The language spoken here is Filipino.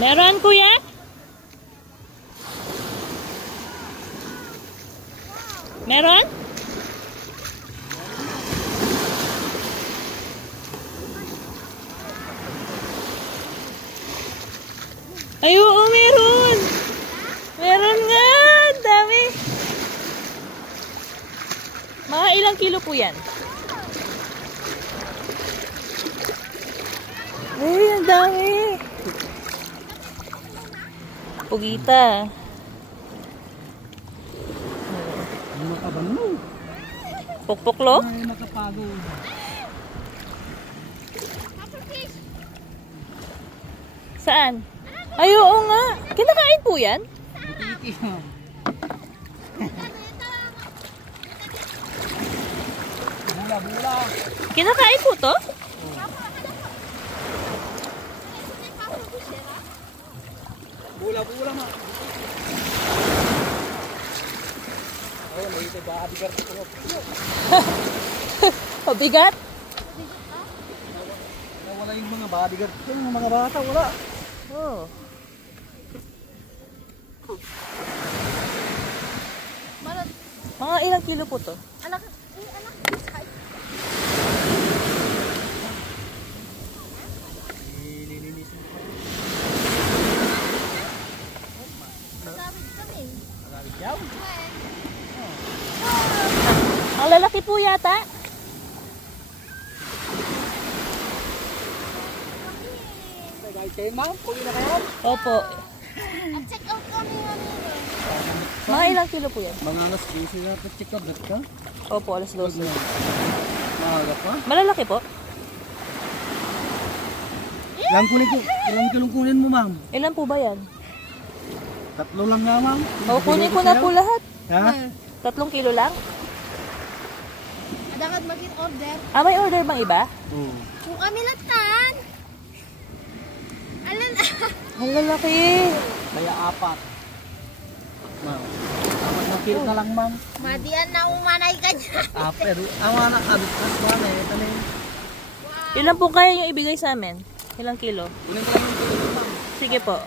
Meron, kuya? Meron? Ay, oo, meron. Meron nga. Dami. Mga ilang kilo po yan? Ay, ang dami. Pugita. Makabano. Pukpuklo? Ay, makapagod. Saan? Ay, oo nga. Kinakain po yan? Bula-bula. Kinakain po to? Bula-bula ma. Oh, may ito ba bigat ito. Pabigat? Wala yung mga bodyguard. Yung mga bata wala. Oh. Mga ilang kilo po to? Anak. Nilinisin ko. Magawid kami. Magawid yaw. Ang lalaki po yata. Guys, kayo ma'am, puli na kayo. Opo. At check out kami ngayon. Mga ilang kilo po yan? Mga alas 12 na check up ka. Opo, alas 12. Maaga pa. Malalaki po? Ilang kilong kunin mo ma'am? Ilan po ba yan? 3 lang nga ma'am. O, kunin ko na po lahat. Ha? 3 kilo lang? Adakad mag-in-order. Ah, may order bang iba? Oo. Kung kami latan. Alam Ang lalaki. Kaya 4. Ma'am. Apat na kilo na lang ma'am. Madian na umanay ka dyan. Pero awa na abit mas wala eh. Tanin. Ilan po kaya yung ibigay sa amin? Ilang kilo? Kunin ko lang yung kilo ma'am. Sige po.